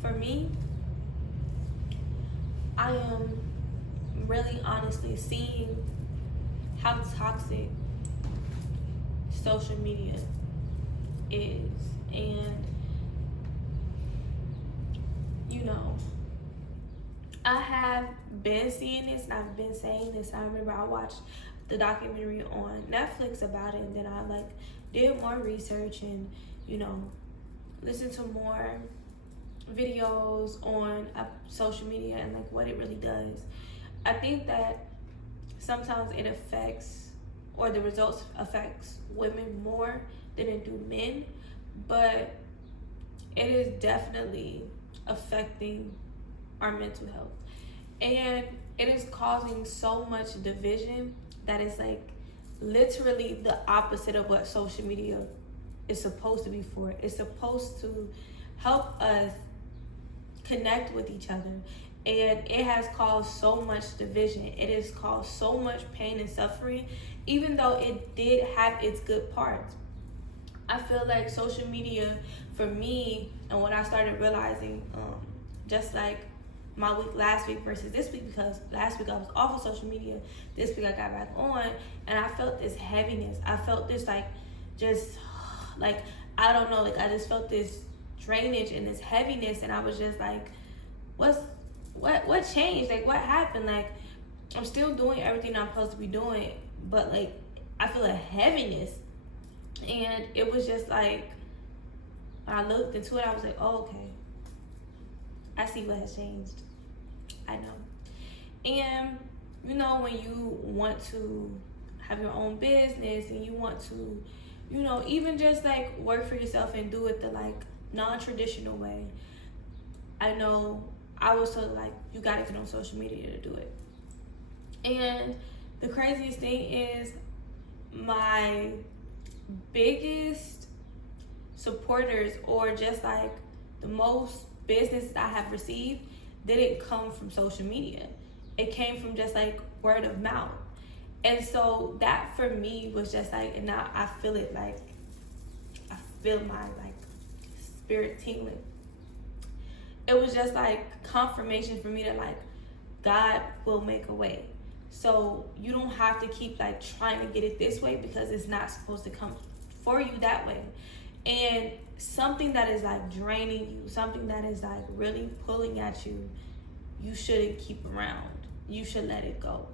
for me, I am really honestly seeing how toxic social media is. And, you know, I have been seeing this and I've been saying this. I remember I watched the documentary on Netflix about it, and then I did more research and, listened to more videos on social media and what it really does. I think that sometimes it affects, or the results affects women more than it do men, but it is definitely affecting our mental health, and it is causing so much division that is literally the opposite of what social media is supposed to be for. It's supposed to help us connect with each other, and it has caused so much division. It has caused so much pain and suffering, even though it did have its good parts. I feel like social media, for me, and when I started realizing, just like my week last week versus this week, because last week I was off of social media, this week I got back on, and I felt this heaviness. I felt this I don't know, I just felt this drainage and this heaviness, and I was just like, what changed? What happened? I'm still doing everything I'm supposed to be doing, but I feel a heaviness. And it was just when I looked into it, I was like, oh, okay, I see what has changed. I know. And when you want to have your own business and you want to, even just work for yourself and do it the non-traditional way, I know I was told you gotta get on social media to do it. And the craziest thing is, my biggest supporters, or just the most business I have received, didn't come from social media. It came from just word of mouth. And so that for me was just and now I feel it, I feel my spirit tingling. It was just confirmation for me that God will make a way. So you don't have to keep trying to get it this way, because it's not supposed to come for you that way. And something that is draining you, something that is really pulling at you, you shouldn't keep around. You should let it go.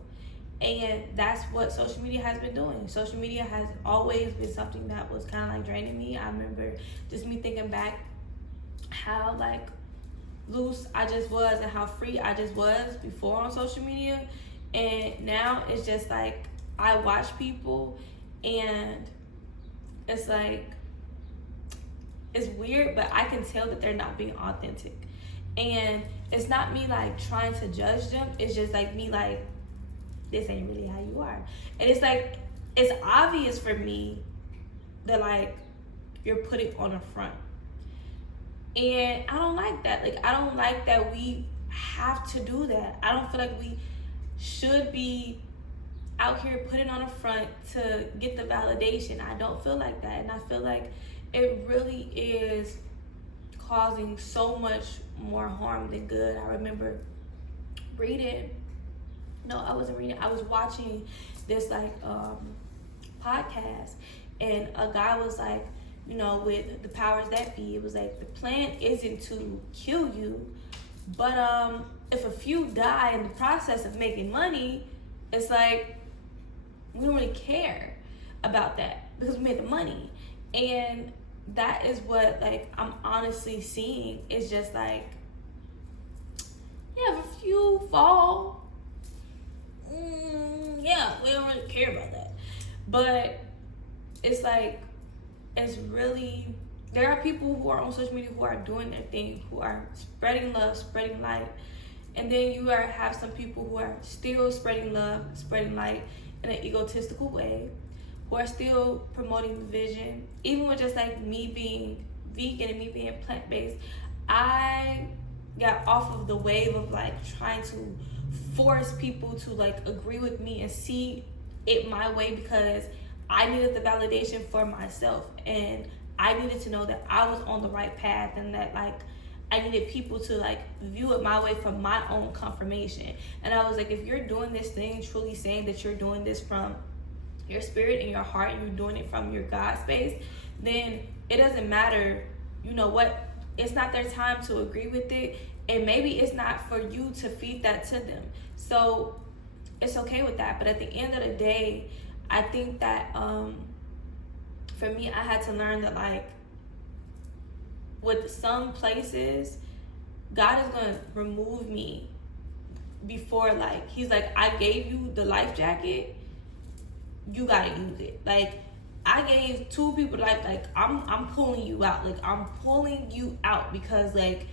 And that's what social media has been doing. Social media has always been something that was kind of draining me. I remember just me thinking back how loose I just was and how free I just was before on social media. And now it's just I watch people, and it's it's weird, but I can tell that they're not being authentic. And it's not me trying to judge them. It's just me this ain't really how you are. And it's it's obvious for me that you're putting on a front. And I don't like that. I don't like that we have to do that. I don't feel like we should be out here putting on a front to get the validation. I don't feel like that. And I feel it really is causing so much more harm than good. I remember I was watching this podcast, and a guy was with the powers that be, it was the plan isn't to kill you, but if a few die in the process of making money, it's we don't really care about that because we made the money. And that is what I'm honestly seeing. Is just if a few fall, yeah, we don't really care about that. But it's it's really, there are people who are on social media who are doing their thing, who are spreading love, spreading light. And then you have some people who are still spreading love, spreading light in an egotistical way, who are still promoting the vision. Even with just me being vegan and me being plant-based, I got off of the wave of trying to force people to agree with me and see it my way, because I needed the validation for myself, and I needed to know that I was on the right path, and that I needed people to like view it my way from my own confirmation. And I was like, if you're doing this thing, truly saying that you're doing this from your spirit and your heart, and you're doing it from your God space, then it doesn't matter, you know what, it's not their time to agree with it, and maybe it's not for you to feed that to them. So it's okay with that. But at the end of the day, I think that for me, I had to learn that, like, with some places, God is gonna remove me before, like, he's like, I gave you the life jacket, you gotta use it. Like, I gave 2 people life, like, I'm pulling you out. Like, I'm pulling you out because, like,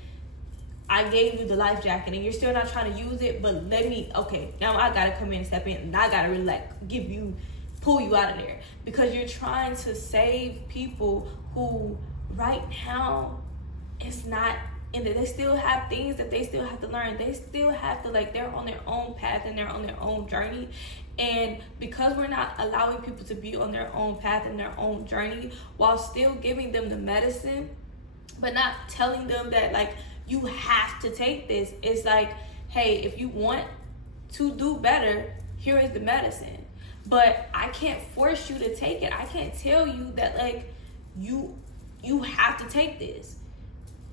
I gave you the life jacket and you're still not trying to use it, but okay, now I gotta come in and step in, and I gotta really, like, pull you out of there, because you're trying to save people who right now it's not in it. They still have things that they still have to learn. They still have to, like, they're on their own path and they're on their own journey. And because we're not allowing people to be on their own path and their own journey while still giving them the medicine, but not telling them that, like, you have to take this. It's like, hey, if you want to do better, here is the medicine. But I can't force you to take it. I can't tell you that, like, you have to take this.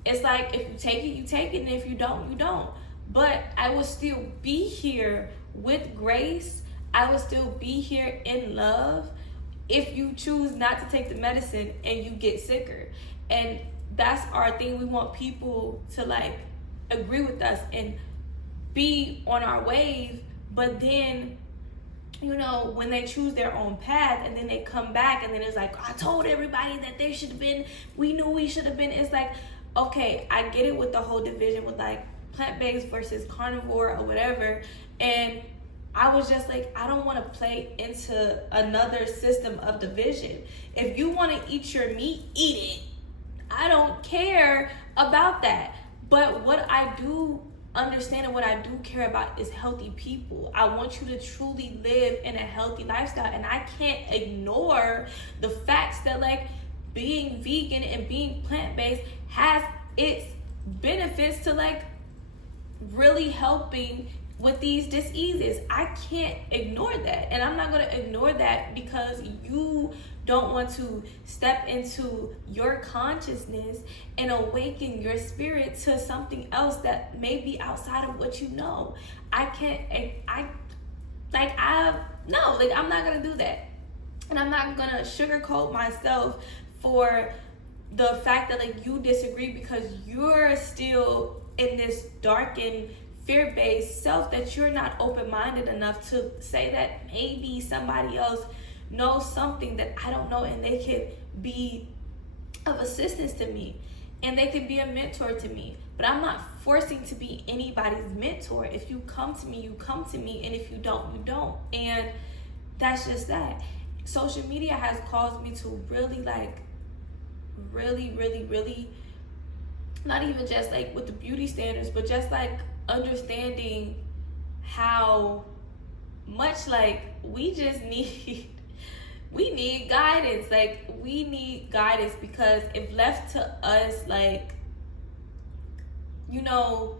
It's like, if you take it, you take it, and if you don't, you don't. But I will still be here with grace. I will still be here in love if you choose not to take the medicine and you get sicker. And that's our thing. We want people to, like, agree with us and be on our wave, but then, you know, when they choose their own path and then they come back and then it's like, I told everybody that they should have been, we knew we should have been. It's like, okay, I get it with the whole division with, like, plant-based versus carnivore or whatever. And I was just like, I don't want to play into another system of division. If you want to eat your meat, eat it. I don't care about that. But what I do understand and what I do care about is healthy people. I want you to truly live in a healthy lifestyle. And I can't ignore the facts that, like, being vegan and being plant-based has its benefits to, like, really helping with these diseases. I can't ignore that. And I'm not going to ignore that because you don't want to step into your consciousness and awaken your spirit to something else that may be outside of what you know. I'm not going to do that. And I'm not going to sugarcoat myself for the fact that, like, you disagree because you're still in this darkened, fear-based self, that you're not open-minded enough to say that maybe somebody else knows something that I don't know, and they could be of assistance to me, and they could be a mentor to me. But I'm not forcing to be anybody's mentor. If you come to me, you come to me, and if you don't, you don't. And that's just that. Social media has caused me to really, like, really, not even just, like, with the beauty standards, but just, like, understanding how much, like, we need guidance. Like, we need guidance, because if left to us, like, you know,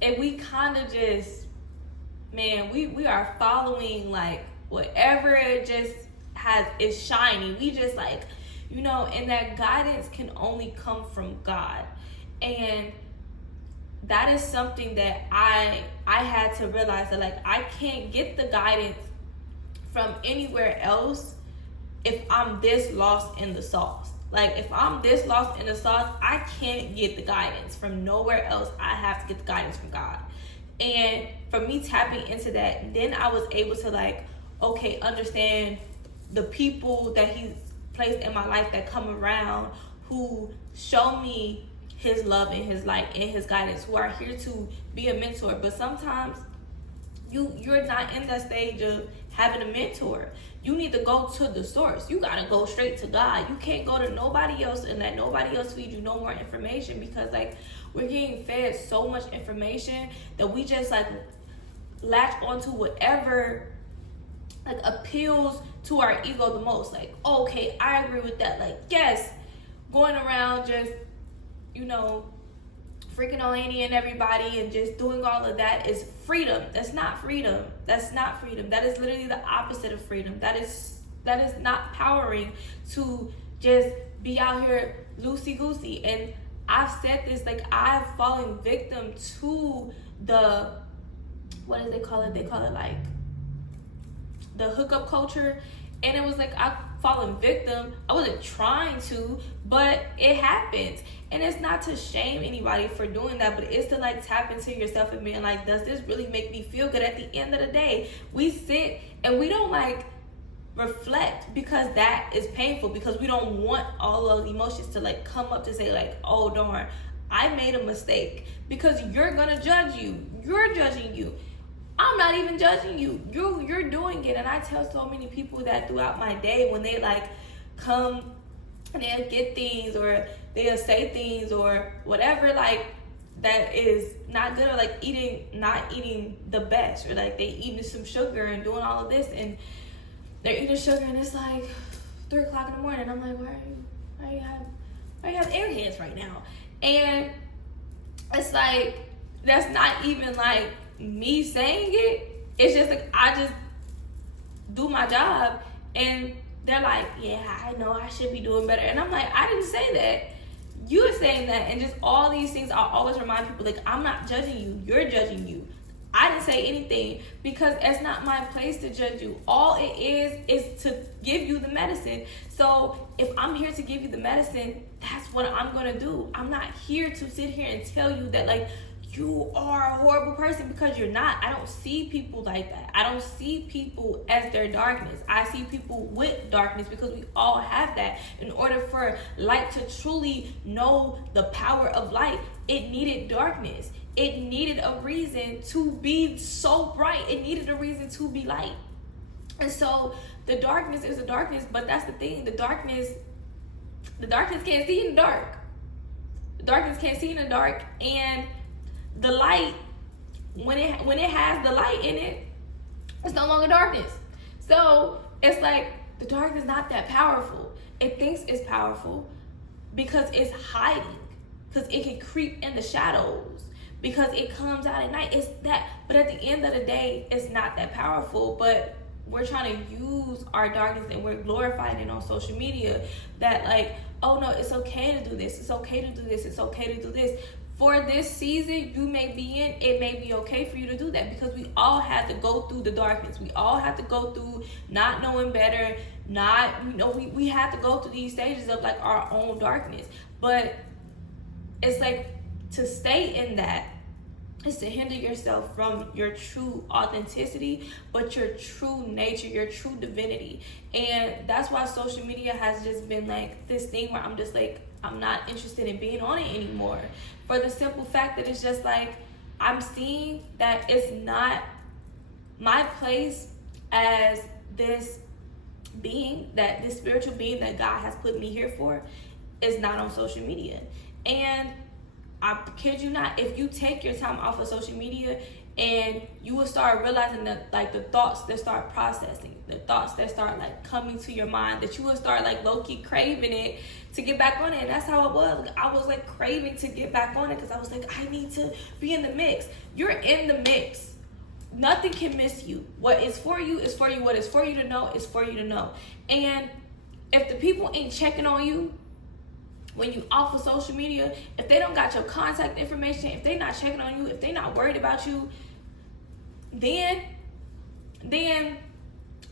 and we kind of just, man, we are following, like, whatever it just is shiny. We just, like, you know, and that guidance can only come from God. And that is something that I had to realize, that, like, I can't get the guidance from anywhere else if I'm this lost in the sauce. Like, if I'm this lost in the sauce, I can't get the guidance from nowhere else. I have to get the guidance from God. And for me tapping into that, then I was able to, like, okay, understand the people that He's placed in my life that come around, who show me His love and His light and His guidance, who are here to be a mentor. But sometimes you're not in the stage of having a mentor. You need to go to the source. You gotta go straight to God. You can't go to nobody else and let nobody else feed you no more information, because, like, we're getting fed so much information that we just, like, latch onto whatever, like, appeals to our ego the most. Like, oh, okay, I agree with that. Like, yes, going around just, you know, freaking on any and everybody and just doing all of that is freedom. That's not freedom. That's not freedom. That is literally the opposite of freedom. That is not powering to just be out here loosey-goosey. And I've said this, like, I've fallen victim to the, what do they call it? They call it like the hookup culture. And it was like I've fallen victim. I wasn't trying to, but it happens. And it's not to shame anybody for doing that, but it's to like tap into yourself and being like, does this really make me feel good? At the end of the day, we sit and we don't like reflect because that is painful, because we don't want all those emotions to like come up to say like, oh darn, I made a mistake, because you're gonna judge you. You're judging you. I'm not even judging you. You're doing it. And I tell so many people that throughout my day, when they like come and they'll get things or they'll say things or whatever, like that is not good, or like not eating the best, or like they eating some sugar and doing all of this, and they're eating sugar and it's like 3 o'clock in the morning. I'm like, why you have airheads right now? And it's like, that's not even like me saying it. It's just like I just do my job, and they're like, yeah, I know I should be doing better. And I'm like, I didn't say that. You're saying that. And just all these things, I always remind people, like, I'm not judging you. You're judging you. I didn't say anything, because it's not my place to judge you. All it is to give you the medicine. So if I'm here to give you the medicine, that's what I'm going to do. I'm not here to sit here and tell you that, like, you are a horrible person, because you're not. I don't see people like that. I don't see people as their darkness. I see people with darkness, because we all have that. In order for light to truly know the power of light, it needed darkness. It needed a reason to be so bright. It needed a reason to be light. And so the darkness is the darkness, but that's the thing. The darkness can't see in the dark. The darkness can't see in the dark, and the light, when it has the light in it, it's no longer darkness. So it's like the darkness is not that powerful. It thinks it's powerful because it's hiding, because it can creep in the shadows, because it comes out at night. It's that, but at the end of the day, it's not that powerful. But we're trying to use our darkness, and we're glorifying it on social media, that like, oh no, it's okay to do this, it's okay to do this, it's okay to do this. For this season you may be in, it may be okay for you to do that, because we all have to go through the darkness. We all have to go through not knowing better, we have to go through these stages of like our own darkness. But it's like, to stay in that is to hinder yourself from your true authenticity, but your true nature, your true divinity. And that's why social media has just been like this thing where I'm just like, I'm not interested in being on it anymore, for the simple fact that it's just like, I'm seeing that it's not my place as this being, that this spiritual being that God has put me here for, is not on social media. And I kid you not, if you take your time off of social media, and you will start realizing that, like, the thoughts that start processing, the thoughts that start like coming to your mind, that you will start like low-key craving it to get back on it. And that's how it was. I was like craving to get back on it, because I was like, I need to be in the mix. You're in the mix. Nothing can miss you. What is for you is for you. What is for you to know is for you to know. And if the people ain't checking on you when you off of social media, if they don't got your contact information, if they not checking on you, if they not worried about you, then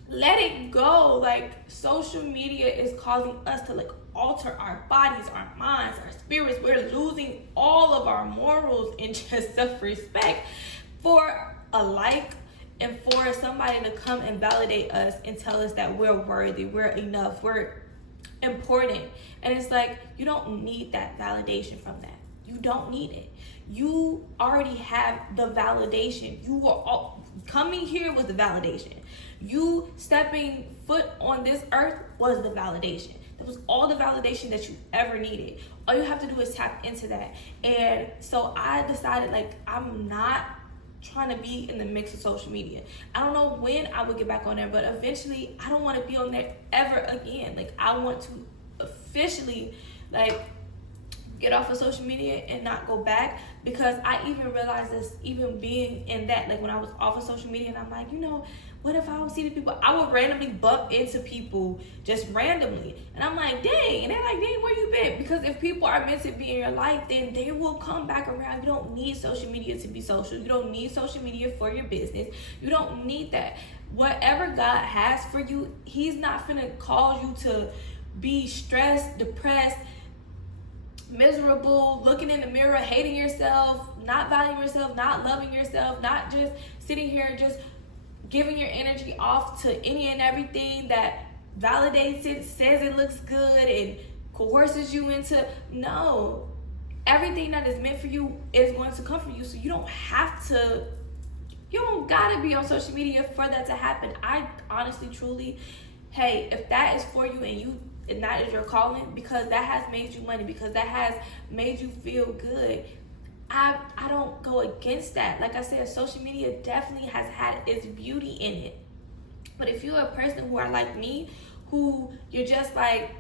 let it go. Like, social media is causing us to like alter our bodies, our minds, our spirits. We're losing all of our morals and just self-respect for a like, and for somebody to come and validate us and tell us that we're worthy, we're enough, we're important. And it's like, you don't need that validation from that. You don't need it. You already have the validation. You were all, coming here was the validation. You stepping foot on this earth was the validation. That was all the validation that you ever needed. All you have to do is tap into that. And so I decided, like, I'm not trying to be in the mix of social media. I don't know when I will get back on there, but eventually I don't want to be on there ever again. Like, I want to officially, like, get off of social media and not go back, because I even realized this, even being in that, like when I was off of social media, and I'm like, what if I don't see the people? I would randomly bump into people just randomly, and I'm like, dang, and they're like, dang, where you been? Because if people are meant to be in your life, then they will come back around. You don't need social media to be social. You don't need social media for your business. You don't need that. Whatever God has for you, he's not gonna cause you to be stressed, depressed, miserable, looking in the mirror, hating yourself, not valuing yourself, not loving yourself, not just sitting here just giving your energy off to any and everything that validates it, says it looks good, and coerces you into. No. Everything that is meant for you is going to come for you. So you don't gotta be on social media for that to happen. I honestly, truly, hey, if that is for you and that is your calling, because that has made you money, because that has made you feel good, I don't go against that. Like I said, social media definitely has had its beauty in it. But if you're a person who are like me, who you're just like,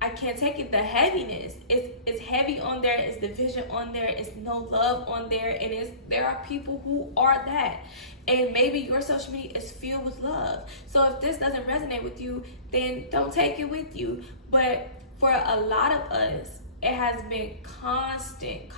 I can't take it, the heaviness, it's heavy on there, it's division on there, it's no love on there, and there are people who are that. And maybe your social media is filled with love. So if this doesn't resonate with you, then don't take it with you. But for a lot of us, it has been constant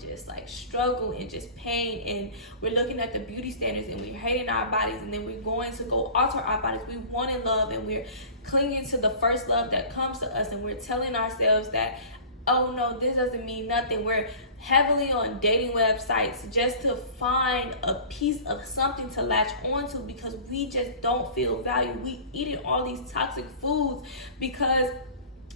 just like struggle and just pain, and we're looking at the beauty standards and we're hating our bodies, and then we're going to go alter our bodies. We wanted love, and we're clinging to the first love that comes to us, and we're telling ourselves that, oh no, this doesn't mean nothing. We're heavily on dating websites just to find a piece of something to latch onto, because we just don't feel valued. We eating all these toxic foods because,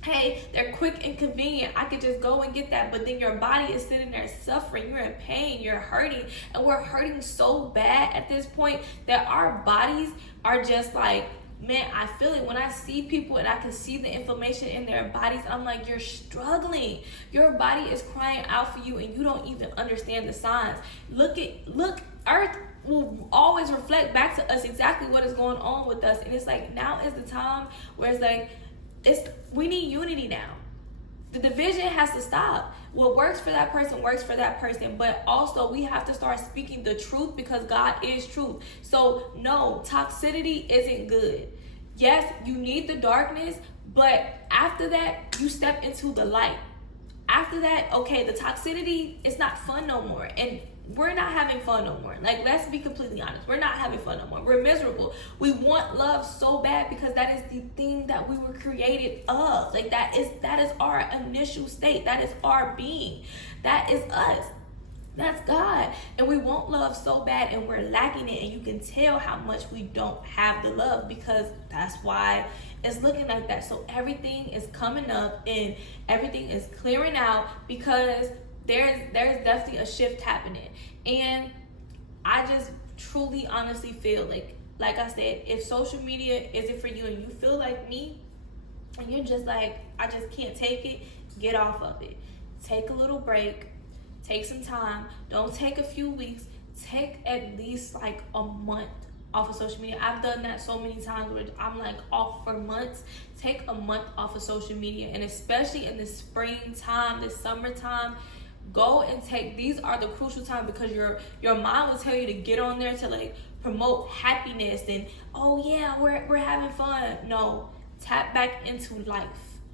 hey, they're quick and convenient. I could just go and get that. But then your body is sitting there suffering. You're in pain. You're hurting. And we're hurting so bad at this point that our bodies are just like, man, I feel it when I see people and I can see the inflammation in their bodies. I'm like, you're struggling. Your body is crying out for you, and you don't even understand the signs. Look, Earth will always reflect back to us exactly what is going on with us. And it's like, now is the time where it's like, we need unity now. The division has to stop. What works for that person works for that person, but also we have to start speaking the truth, because God is truth. So no, toxicity isn't good. Yes, you need the darkness, but after that, you step into the light. After that, okay, the toxicity is not fun no more. And we're not having fun no more. Like, let's be completely honest. We're not having fun no more. We're miserable. We want love so bad because that is the thing that we were created of. Like, that is our initial state. That is our being. That is us. That's God. And we want love so bad, and we're lacking it. And you can tell how much we don't have the love, because that's why it's looking like that. So everything is coming up and everything is clearing out, because there's definitely a shift happening. And I just truly honestly feel like I said, if social media isn't for you and you feel like me and you're just like, I just can't take it, get off of it. Take a little break. Take some time. Don't take a few weeks. Take at least like a month off of social media. I've done that so many times where I'm like off for months. Take a month off of social media, and especially in the springtime, the summertime, go and take, these are the crucial time, because your mind will tell you to get on there to like promote happiness and, oh yeah, we're having fun. No, tap back into life.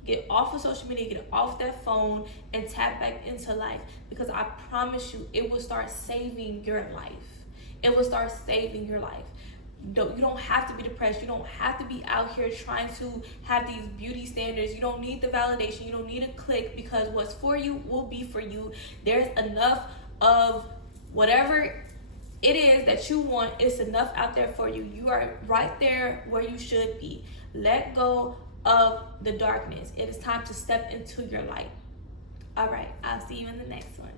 Get off of social media, get off that phone, and tap back into life, because I promise you, it will start saving your life. It will start saving your life. You don't have to be depressed. You don't have to be out here trying to have these beauty standards. You don't need the validation. You don't need a click, because what's for you will be for you. There's enough of whatever it is that you want. It's enough out there for you. You are right there where you should be. Let go of the darkness. It is time to step into your light. All right, I'll see you in the next one.